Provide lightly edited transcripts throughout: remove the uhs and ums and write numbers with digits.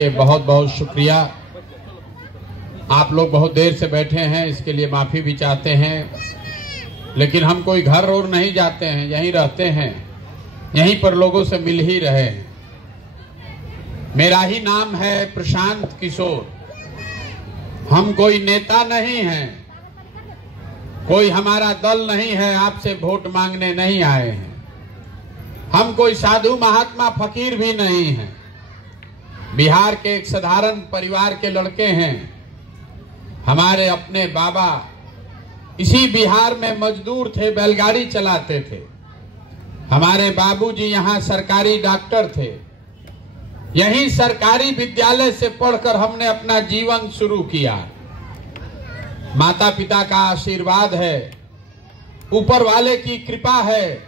बहुत बहुत शुक्रिया। आप लोग बहुत देर से बैठे हैं, इसके लिए माफी भी चाहते हैं, लेकिन हम कोई घर और नहीं जाते हैं, यहीं रहते हैं, यहीं पर लोगों से मिल ही रहे हैं। मेरा ही नाम है प्रशांत किशोर। हम कोई नेता नहीं हैं, कोई हमारा दल नहीं है, आपसे वोट मांगने नहीं आए हैं। हम कोई साधु महात्मा फकीर भी नहीं हैं, बिहार के एक साधारण परिवार के लड़के हैं। हमारे अपने बाबा इसी बिहार में मजदूर थे, बैलगाड़ी चलाते थे। हमारे बाबूजी यहाँ सरकारी डॉक्टर थे। यहीं सरकारी विद्यालय से पढ़कर हमने अपना जीवन शुरू किया। माता पिता का आशीर्वाद है, ऊपर वाले की कृपा है,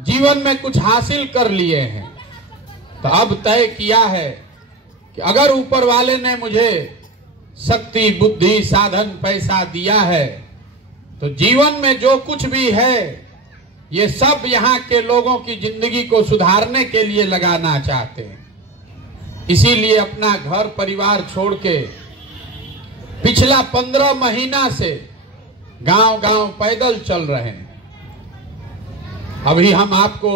जीवन में कुछ हासिल कर लिए हैं। तो अब तय किया है कि अगर ऊपर वाले ने मुझे शक्ति, बुद्धि, साधन, पैसा दिया है, तो जीवन में जो कुछ भी है ये सब यहाँ के लोगों की जिंदगी को सुधारने के लिए लगाना चाहते हैं। इसीलिए अपना घर परिवार छोड़ के पिछला 15 महीना से गांव गांव पैदल चल रहे हैं। अभी हम आपको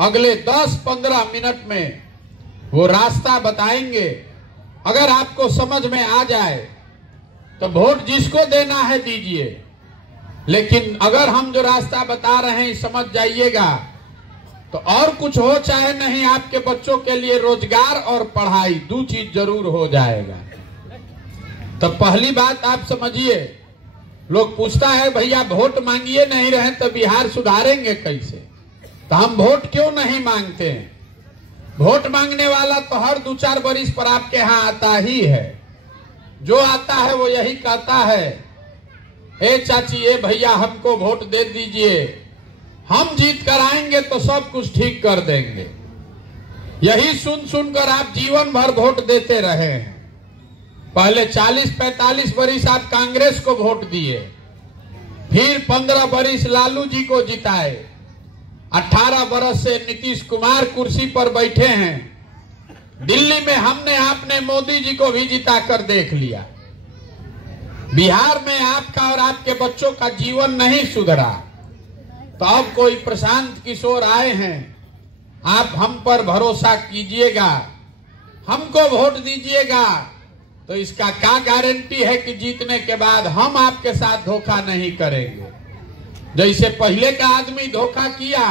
अगले 10-15 मिनट में वो रास्ता बताएंगे। अगर आपको समझ में आ जाए तो वोट जिसको देना है दीजिए, लेकिन अगर हम जो रास्ता बता रहे हैं समझ जाइएगा तो और कुछ हो चाहे नहीं, आपके बच्चों के लिए रोजगार और पढ़ाई 2 चीज जरूर हो जाएगा। तो पहली बात आप समझिए, लोग पूछता है भैया वोट मांगिए नहीं रहे तो बिहार सुधारेंगे कैसे? तो हम वोट क्यों नहीं मांगते हैं? वोट मांगने वाला तो हर 2-4 बरिस पर आपके यहाँ आता ही है। जो आता है वो यही कहता है, ए चाची, ए भैया, हमको वोट दे दीजिए, हम जीत कर आएंगे तो सब कुछ ठीक कर देंगे। यही सुन सुनकर आप जीवन भर वोट देते रहे हैं। पहले 40-45 बरिस आप कांग्रेस को वोट दिए, फिर 15 बरिस लालू जी को जिताए, 18 बरस से नीतीश कुमार कुर्सी पर बैठे हैं। दिल्ली में हमने आपने मोदी जी को भी जिता कर देख लिया। बिहार में आपका और आपके बच्चों का जीवन नहीं सुधरा। तो अब कोई प्रशांत किशोर आए हैं, आप हम पर भरोसा कीजिएगा, हमको वोट दीजिएगा, तो इसका क्या गारंटी है कि जीतने के बाद हम आपके साथ धोखा नहीं करेंगे? जैसे पहले का आदमी धोखा किया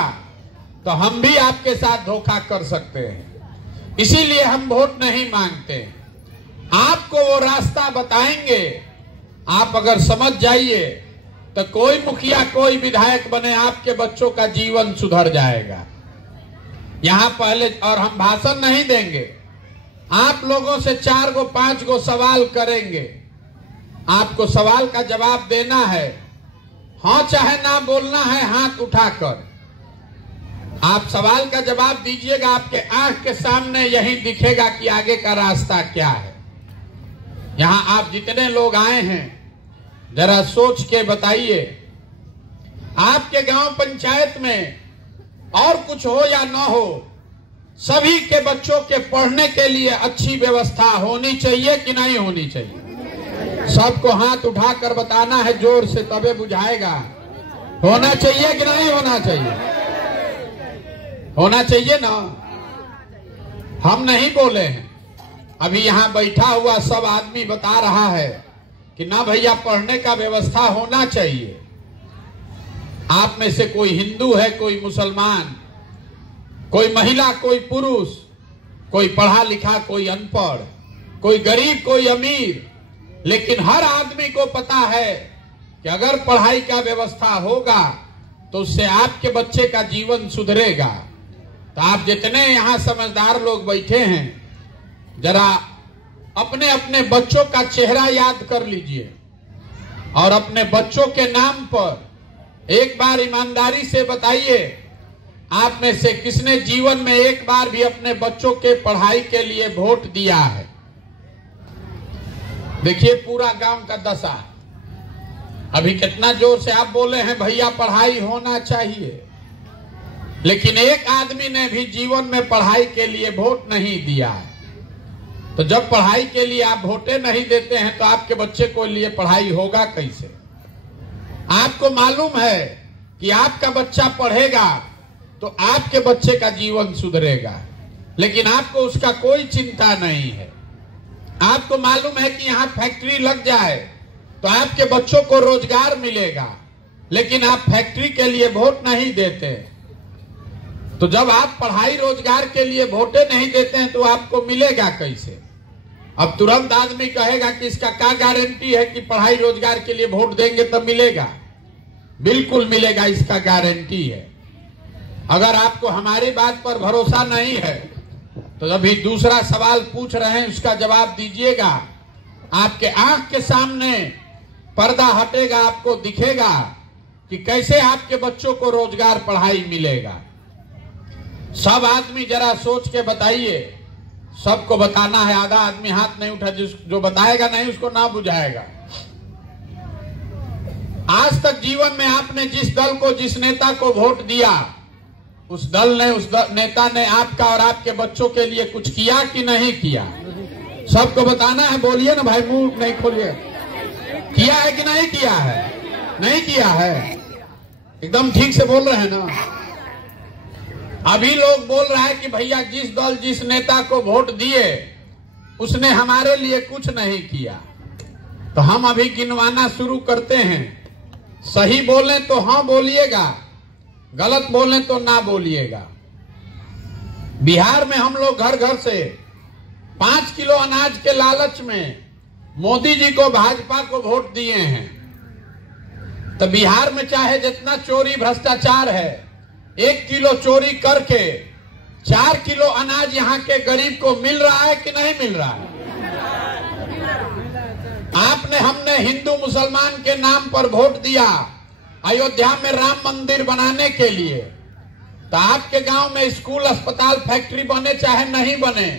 तो हम भी आपके साथ धोखा कर सकते हैं। इसीलिए हम वोट नहीं मांगते। आपको वो रास्ता बताएंगे, आप अगर समझ जाइए तो कोई मुखिया, कोई विधायक बने, आपके बच्चों का जीवन सुधर जाएगा। यहाँ पहले और हम भाषण नहीं देंगे, आप लोगों से 4-5 सवाल करेंगे। आपको सवाल का जवाब देना है, हाँ चाहे ना बोलना है हाथ उठाकर। आप सवाल का जवाब दीजिएगा, आपके आंख के सामने यही दिखेगा कि आगे का रास्ता क्या है। यहाँ आप जितने लोग आए हैं जरा सोच के बताइए, आपके गांव पंचायत में और कुछ हो या ना हो, सभी के बच्चों के पढ़ने के लिए अच्छी व्यवस्था होनी चाहिए कि नहीं होनी चाहिए? सबको हाथ उठाकर बताना है जोर से, तबे बुझाएगा। होना चाहिए कि नहीं होना चाहिए? होना चाहिए ना। हम नहीं बोले हैं, अभी यहाँ बैठा हुआ सब आदमी बता रहा है कि ना भैया पढ़ने का व्यवस्था होना चाहिए। आप में से कोई हिंदू है, कोई मुसलमान, कोई महिला, कोई पुरुष, कोई पढ़ा लिखा, कोई अनपढ़, कोई गरीब, कोई अमीर, लेकिन हर आदमी को पता है कि अगर पढ़ाई का व्यवस्था होगा तो उससे आपके बच्चे का जीवन सुधरेगा। तो आप जितने यहाँ समझदार लोग बैठे हैं, जरा अपने अपने बच्चों का चेहरा याद कर लीजिए और अपने बच्चों के नाम पर एक बार ईमानदारी से बताइए, आप में से किसने जीवन में एक बार भी अपने बच्चों के पढ़ाई के लिए वोट दिया है? देखिए पूरा गांव का दशा। अभी कितना जोर से आप बोले हैं भैया पढ़ाई होना चाहिए, लेकिन एक आदमी ने भी जीवन में पढ़ाई के लिए वोट नहीं दिया है। तो जब पढ़ाई के लिए आप वोटें नहीं देते हैं तो आपके बच्चे को लिए पढ़ाई होगा कैसे? आपको मालूम है कि आपका बच्चा पढ़ेगा तो आपके बच्चे का जीवन सुधरेगा, लेकिन आपको उसका कोई चिंता नहीं है। आपको मालूम है कि यहाँ फैक्ट्री लग जाए तो आपके बच्चों को रोजगार मिलेगा, लेकिन आप फैक्ट्री के लिए वोट नहीं देते। तो जब आप पढ़ाई रोजगार के लिए वोटें नहीं देते हैं तो आपको मिलेगा कैसे? अब तुरंत आदमी कहेगा कि इसका क्या गारंटी है कि पढ़ाई रोजगार के लिए वोट देंगे तब मिलेगा? बिल्कुल मिलेगा, इसका गारंटी है। अगर आपको हमारी बात पर भरोसा नहीं है तो अभी दूसरा सवाल पूछ रहे हैं, उसका जवाब दीजिएगा। आपके आंख के सामने पर्दा हटेगा, आपको दिखेगा कि कैसे आपके बच्चों को रोजगार पढ़ाई मिलेगा। सब आदमी जरा सोच के बताइए, सबको बताना है। आधा आदमी हाथ नहीं उठा, जो बताएगा नहीं उसको ना बुझाएगा। आज तक जीवन में आपने जिस दल को, जिस नेता को वोट दिया, उस दल ने, नेता ने आपका और आपके बच्चों के लिए कुछ किया कि नहीं किया? सबको बताना है, बोलिए ना भाई, मुंह नहीं खोलिए। किया है कि नहीं किया है? नहीं किया है, एकदम ठीक से बोल रहे हैं ना। अभी लोग बोल रहा है कि भैया जिस दल, जिस नेता को वोट दिए उसने हमारे लिए कुछ नहीं किया। तो हम अभी गिनवाना शुरू करते हैं। सही बोलें तो हाँ बोलिएगा, गलत बोलें तो ना बोलिएगा। बिहार में हम लोग घर घर से 5 किलो अनाज के लालच में मोदी जी को, भाजपा को वोट दिए हैं। तो बिहार में चाहे जितना चोरी भ्रष्टाचार है, 1 किलो चोरी करके 4 किलो अनाज यहाँ के गरीब को मिल रहा है कि नहीं मिल रहा है? आपने, हमने हिंदू मुसलमान के नाम पर वोट दिया अयोध्या में राम मंदिर बनाने के लिए। तो आपके गांव में स्कूल, अस्पताल, फैक्ट्री बने चाहे नहीं बने,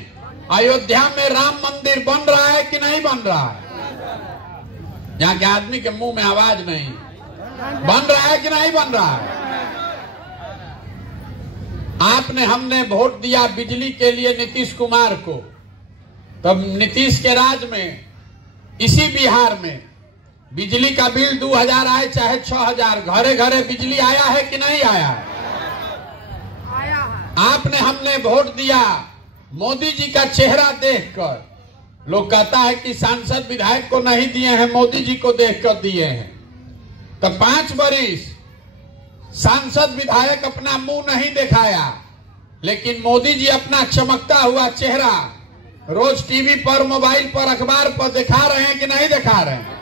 अयोध्या में राम मंदिर बन रहा है कि नहीं बन रहा है? यहाँ के आदमी के मुंह में आवाज नहीं, बन रहा है कि नहीं बन रहा है? आपने, हमने वोट दिया बिजली के लिए नीतीश कुमार को। तब नीतीश के राज में इसी बिहार में बिजली का बिल 2000 आए चाहे 6000, घरे घरे बिजली आया है कि नहीं आया है? आपने, हमने वोट दिया मोदी जी का चेहरा देखकर। लोग कहता है कि सांसद विधायक को नहीं दिए हैं, मोदी जी को देखकर दिए हैं। तो 5 बरिस सांसद विधायक अपना मुंह नहीं दिखाया, लेकिन मोदी जी अपना चमकता हुआ चेहरा रोज टीवी पर, मोबाइल पर, अखबार पर दिखा रहे हैं कि नहीं दिखा रहे हैं?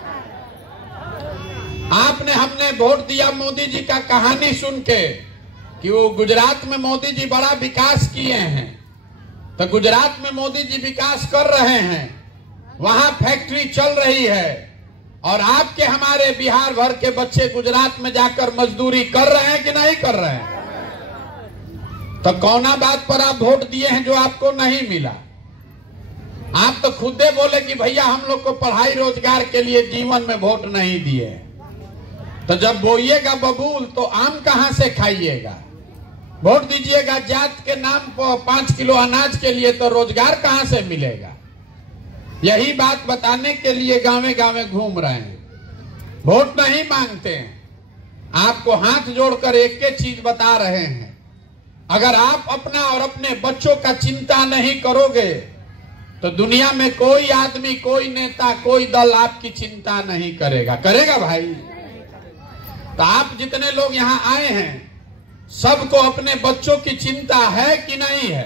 आपने, हमने वोट दिया मोदी जी का कहानी सुन के कि वो गुजरात में मोदी जी बड़ा विकास किए हैं। तो गुजरात में मोदी जी विकास कर रहे हैं, वहां फैक्ट्री चल रही है, और आपके, हमारे बिहार भर के बच्चे गुजरात में जाकर मजदूरी कर रहे हैं कि नहीं कर रहे हैं? तो कौना बात पर आप वोट दिए हैं जो आपको नहीं मिला? आप तो खुदे बोले कि भैया हम लोग को पढ़ाई रोजगार के लिए जीवन में वोट नहीं दिए। तो जब बोइएगा बबूल तो आम कहां से खाइएगा? वोट दीजिएगा जात के नाम पर 5 किलो अनाज के लिए, तो रोजगार कहां से मिलेगा? यही बात बताने के लिए गांवे गांवे घूम रहे हैं, वोट नहीं मांगते हैं। आपको हाथ जोड़कर एक एक चीज बता रहे हैं, अगर आप अपना और अपने बच्चों का चिंता नहीं करोगे तो दुनिया में कोई आदमी, कोई नेता, कोई दल आपकी चिंता नहीं करेगा। करेगा भाई? तो आप जितने लोग यहाँ आए हैं सबको अपने बच्चों की चिंता है कि नहीं है?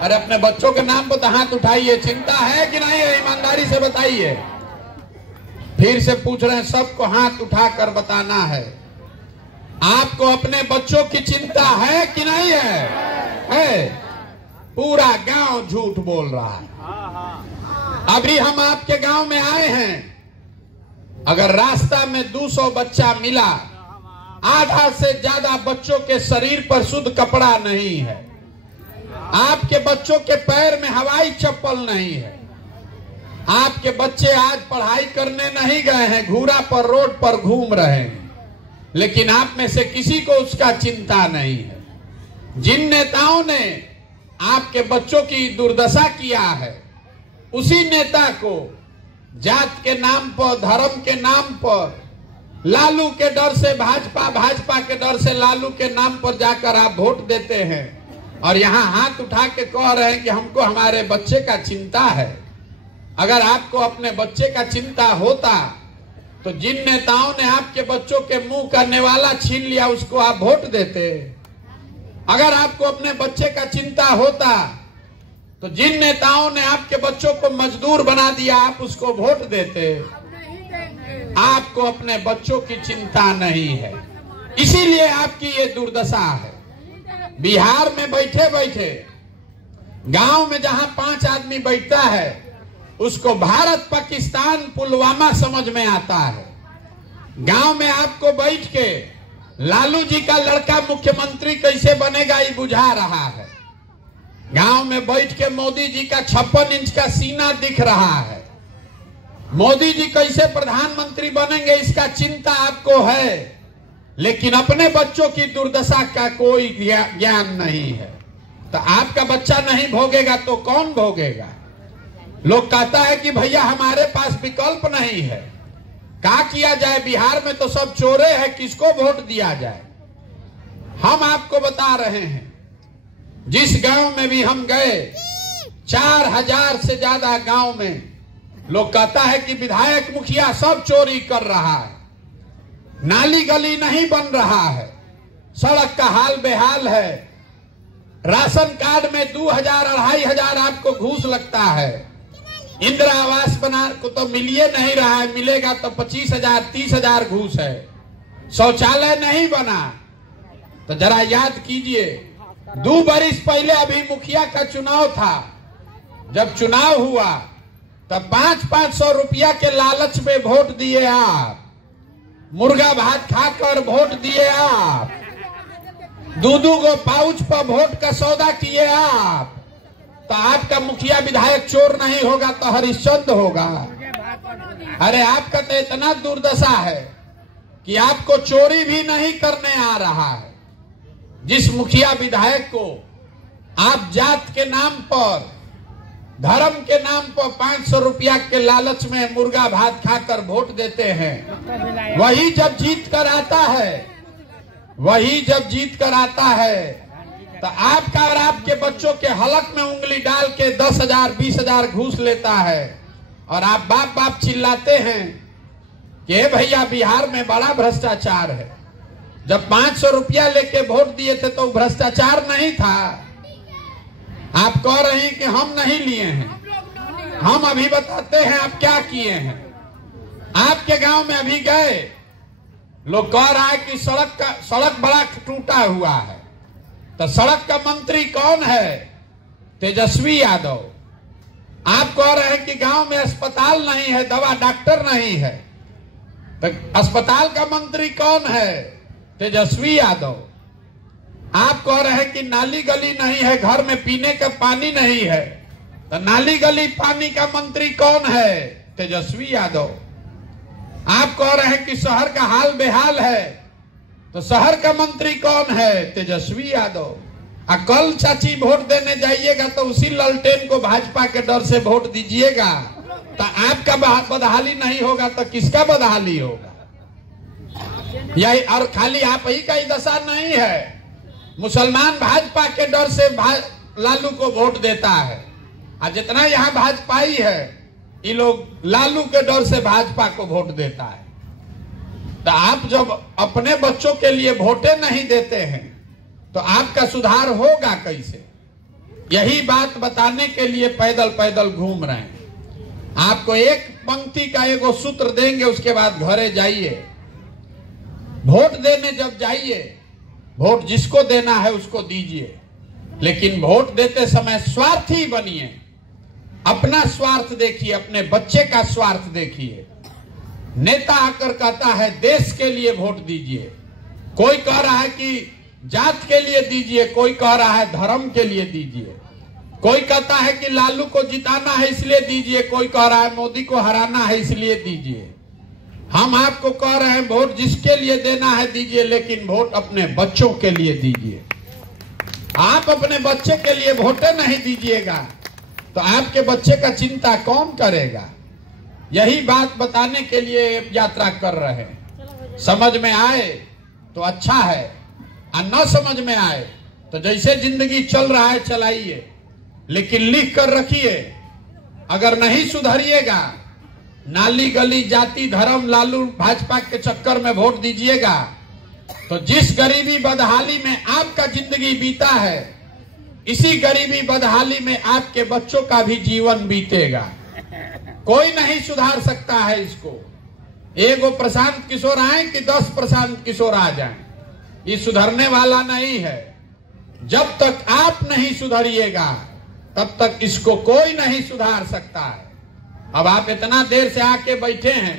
अरे अपने बच्चों के नाम पर तो हाथ उठाइए, चिंता है कि नहीं है? ईमानदारी से बताइए। फिर से पूछ रहे हैं, सबको हाथ उठाकर बताना है, आपको अपने बच्चों की चिंता है कि नहीं है? है। पूरा गांव झूठ बोल रहा है। अभी हम आपके गांव में आए हैं, अगर रास्ता में 200 बच्चा मिला, आधा से ज्यादा बच्चों के शरीर पर शुद्ध कपड़ा नहीं है, आपके बच्चों के पैर में हवाई चप्पल नहीं है, आपके बच्चे आज पढ़ाई करने नहीं गए हैं, घूरा पर, रोड पर घूम रहे हैं, लेकिन आप में से किसी को उसका चिंता नहीं है। जिन नेताओं ने आपके बच्चों की दुर्दशा किया है उसी नेता को जात के नाम पर, धर्म के नाम पर, लालू के डर से भाजपा, भाजपा के डर से लालू के नाम पर जाकर आप वोट देते हैं और यहाँ हाथ उठा के कह रहे हैं कि हमको हमारे बच्चे का चिंता है। अगर आपको अपने बच्चे का चिंता होता तो जिन नेताओं ने आपके बच्चों के मुंह का नेवाला छीन लिया उसको आप वोट देते। अगर आपको अपने बच्चे का चिंता होता तो जिन नेताओं ने आपके बच्चों को मजदूर बना दिया आप उसको वोट देते। आपको अपने बच्चों की चिंता नहीं है, इसीलिए आपकी ये दुर्दशा है। बिहार में बैठे बैठे गांव में जहां 5 आदमी बैठता है उसको भारत पाकिस्तान पुलवामा समझ में आता है। गांव में आपको बैठ के लालू जी का लड़का मुख्यमंत्री कैसे बनेगा ये बुझा रहा है। गांव में बैठ के मोदी जी का 56 इंच का सीना दिख रहा है। मोदी जी कैसे प्रधानमंत्री बनेंगे इसका चिंता आपको है, लेकिन अपने बच्चों की दुर्दशा का कोई ज्ञान नहीं है। तो आपका बच्चा नहीं भोगेगा तो कौन भोगेगा? लोग कहता है कि भैया हमारे पास विकल्प नहीं है, क्या किया जाए? बिहार में तो सब चोरे हैं, किसको वोट दिया जाए? हम आपको बता रहे हैं, जिस गांव में भी हम गए 4000 से ज्यादा गांव में लोग कहता है कि विधायक मुखिया सब चोरी कर रहा है, नाली गली नहीं बन रहा है, सड़क का हाल बेहाल है, राशन कार्ड में 2000-2500 आपको घूस लगता है, इंदिरा आवास बना को तो मिलिए नहीं रहा है, मिलेगा तो 25,000-30,000 घूस है, शौचालय नहीं बना। तो जरा याद कीजिए 2 बरिस पहले अभी मुखिया का चुनाव था, जब चुनाव हुआ तब 500-500 रुपया के लालच में वोट दिए आप, मुर्गा भात खाकर वोट दिए आप, 2-2 गो पाउच पर वोट का सौदा किए आप। तो आपका मुखिया विधायक चोर नहीं होगा तो हरिश्चंद्र होगा। अरे आपका तो इतना दुर्दशा है कि आपको चोरी भी नहीं करने आ रहा है। जिस मुखिया विधायक को आप जात के नाम पर, धर्म के नाम पर 500 रुपया के लालच में मुर्गा भात खाकर वोट देते हैं, वही जब जीत कर आता है तो आपका और आपके बच्चों के हलक में उंगली डाल के 10,000-20,000 घूस लेता है और आप बाप बाप चिल्लाते हैं कि भैया बिहार में बड़ा भ्रष्टाचार है। जब 500 रुपया लेके वोट दिए थे तो भ्रष्टाचार नहीं था। आप कह रहे हैं कि हम नहीं लिए हैं, हम अभी बताते हैं आप क्या किए हैं। आपके गांव में अभी गए, लोग कह रहा है कि सड़क बड़ा टूटा हुआ है, तो सड़क का मंत्री कौन है? तेजस्वी यादव। आप कह रहे हैं कि गांव में अस्पताल नहीं है, दवा डॉक्टर नहीं है, तो अस्पताल का मंत्री कौन है? तेजस्वी यादव। आप कह रहे हैं कि नाली गली नहीं है, घर में पीने का पानी नहीं है, तो नाली गली पानी का मंत्री कौन है? तेजस्वी यादव। आप कह रहे हैं कि शहर का हाल बेहाल है, तो शहर का मंत्री कौन है? तेजस्वी यादव। कल चाची वोट देने जाइएगा तो उसी ललटेन को भाजपा के डर से वोट दीजिएगा, तो आपका बदहाली नहीं होगा तो किसका बदहाली होगा? यही, और खाली आप ही का ही दशा नहीं है। मुसलमान भाजपा के डर से लालू को वोट देता है, और जितना यहाँ भाजपाई है ये लोग लालू के डर से भाजपा को वोट देता है। तो आप जब अपने बच्चों के लिए वोटे नहीं देते हैं तो आपका सुधार होगा कैसे? यही बात बताने के लिए पैदल पैदल घूम रहे हैं। आपको एक पंक्ति का एगो सूत्र देंगे, उसके बाद घरे जाइए, वोट देने जब जाइए, वोट जिसको देना है उसको दीजिए, लेकिन वोट देते समय स्वार्थी बनिए। अपना स्वार्थ देखिए, अपने बच्चे का स्वार्थ देखिए। नेता आकर कहता है देश के लिए वोट दीजिए, कोई कह रहा है कि जात के लिए दीजिए, कोई कह रहा है धर्म के लिए दीजिए, कोई कहता है कि लालू को जिताना है इसलिए दीजिए, कोई कह रहा है मोदी को हराना है इसलिए दीजिए। हम आपको कह रहे हैं वोट जिसके लिए देना है दीजिए, लेकिन वोट अपने बच्चों के लिए दीजिए। आप अपने बच्चे के लिए वोटे नहीं दीजिएगा तो आपके बच्चे का चिंता कौन करेगा? यही बात बताने के लिए यात्रा कर रहे हैं। समझ में आए तो अच्छा है, और न समझ में आए तो जैसे जिंदगी चल रहा है चलाइए, लेकिन लिख कर रखिए, अगर नहीं सुधरिएगा, नाली गली जाति धर्म लालू भाजपा के चक्कर में वोट दीजिएगा, तो जिस गरीबी बदहाली में आपका जिंदगी बीता है, इसी गरीबी बदहाली में आपके बच्चों का भी जीवन बीतेगा। कोई नहीं सुधार सकता है इसको। एगो प्रशांत किशोर आए कि 10 प्रशांत किशोर आ जाएं, ये सुधरने वाला नहीं है। जब तक आप नहीं सुधरिएगा तब तक इसको कोई नहीं सुधार सकता है। अब आप इतना देर से आके बैठे हैं,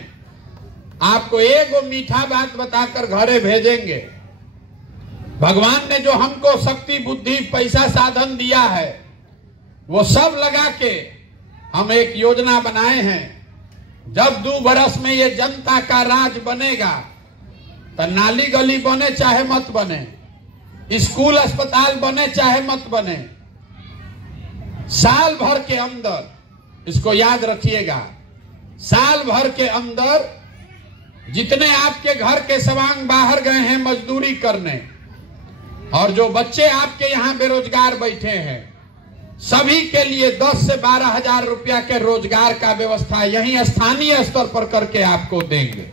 आपको एगो मीठा बात बताकर घरे भेजेंगे। भगवान ने जो हमको शक्ति बुद्धि पैसा साधन दिया है, वो सब लगा के हम एक योजना बनाए हैं। जब 2 बरस में ये जनता का राज बनेगा, तो नाली गली बने चाहे मत बने, स्कूल अस्पताल बने चाहे मत बने, साल भर के अंदर, इसको याद रखिएगा, साल भर के अंदर जितने आपके घर के सवांग बाहर गए हैं मजदूरी करने, और जो बच्चे आपके यहाँ बेरोजगार बैठे हैं, सभी के लिए 10 से 12 हजार रुपया के रोजगार का व्यवस्था यही स्थानीय स्तर पर करके आपको देंगे।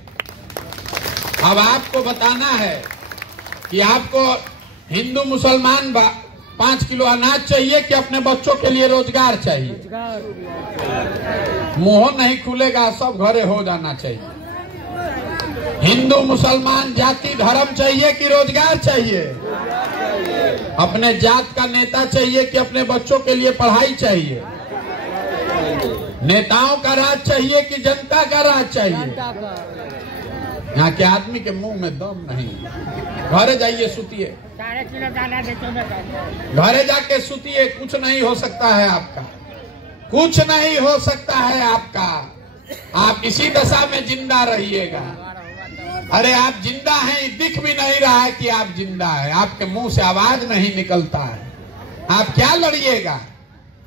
अब आपको बताना है कि आपको हिंदू मुसलमान 5 किलो अनाज चाहिए कि अपने बच्चों के लिए रोजगार चाहिए। मुंह नहीं खुलेगा, सब घरे हो जाना चाहिए। हिंदू मुसलमान जाति धर्म चाहिए कि रोजगार चाहिए? अपने जात का नेता चाहिए कि अपने बच्चों के लिए पढ़ाई चाहिए? नेताओं का राज चाहिए कि जनता का राज चाहिए? यहाँ के आदमी के मुंह में दम नहीं। घरे जाइए, सुतिए, घरे जाके सुतिए, कुछ नहीं हो सकता है आपका, कुछ नहीं हो सकता है आपका। आप इसी दशा में जिंदा रहिएगा। अरे आप जिंदा हैं, दिख भी नहीं रहा है कि आप जिंदा है, आपके मुंह से आवाज नहीं निकलता है। आप क्या लड़िएगा?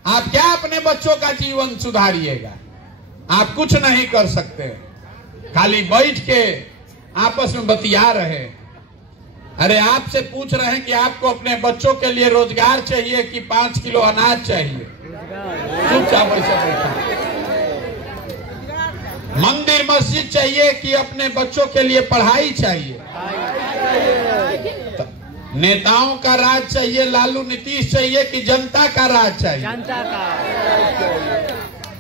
आप क्या अपने बच्चों का जीवन सुधारिएगा? आप कुछ नहीं कर सकते, खाली बैठ के आपस में बतिया रहे। अरे आपसे पूछ रहे हैं कि आपको अपने बच्चों के लिए रोजगार चाहिए कि 5 किलो अनाज चाहिए? चुपचाप ऐसा बैठा। मंदिर मस्जिद चाहिए कि अपने बच्चों के लिए पढ़ाई चाहिए? नेताओं का राज चाहिए, लालू नीतीश चाहिए कि जनता का राज चाहिए? जनता का।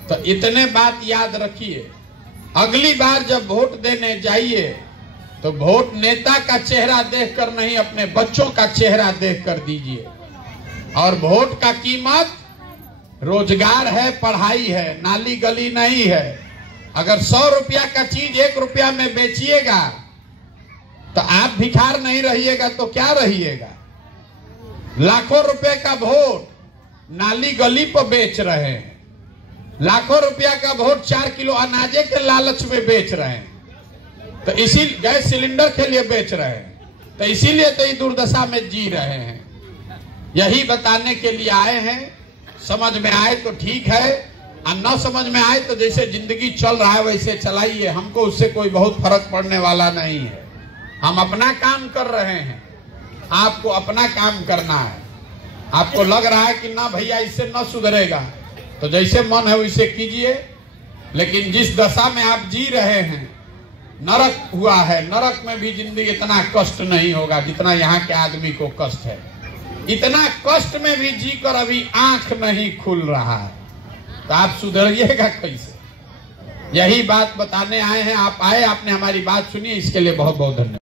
तो इतने बात याद रखिए। अगली बार जब वोट देने जाइए तो वोट नेता का चेहरा देखकर नहीं, अपने बच्चों का चेहरा देखकर दीजिए। और वोट का कीमत रोजगार है, पढ़ाई है, नाली गली नहीं है। अगर 100 रुपया का चीज 1 रुपया में बेचिएगा तो आप भिखार नहीं रहिएगा तो क्या रहिएगा? लाखों रुपए का वोट नाली गली पर बेच रहे हैं, लाखों रुपया का वोट 4 किलो अनाजे के लालच में बेच रहे हैं, तो इसी गैस सिलेंडर के लिए बेच रहे हैं, तो इसीलिए तो ये दुर्दशा में जी रहे हैं। यही बताने के लिए आए हैं। समझ में आए तो ठीक है, और न समझ में आए तो जैसे जिंदगी चल रहा है वैसे चलाइए। हमको उससे कोई बहुत फर्क पड़ने वाला नहीं है। हम अपना काम कर रहे हैं, आपको अपना काम करना है। आपको लग रहा है कि ना भैया इससे न सुधरेगा, तो जैसे मन है वैसे कीजिए, लेकिन जिस दशा में आप जी रहे हैं, नरक हुआ है। नरक में भी जिंदगी इतना कष्ट नहीं होगा जितना यहाँ के आदमी को कष्ट है। इतना कष्ट में भी जी कर अभी आंख नहीं खुल रहा है, तो आप सुधरिएगा कैसे? यही बात बताने आए हैं। आप आए, आपने हमारी बात सुनी, इसके लिए बहुत बहुत धन्यवाद।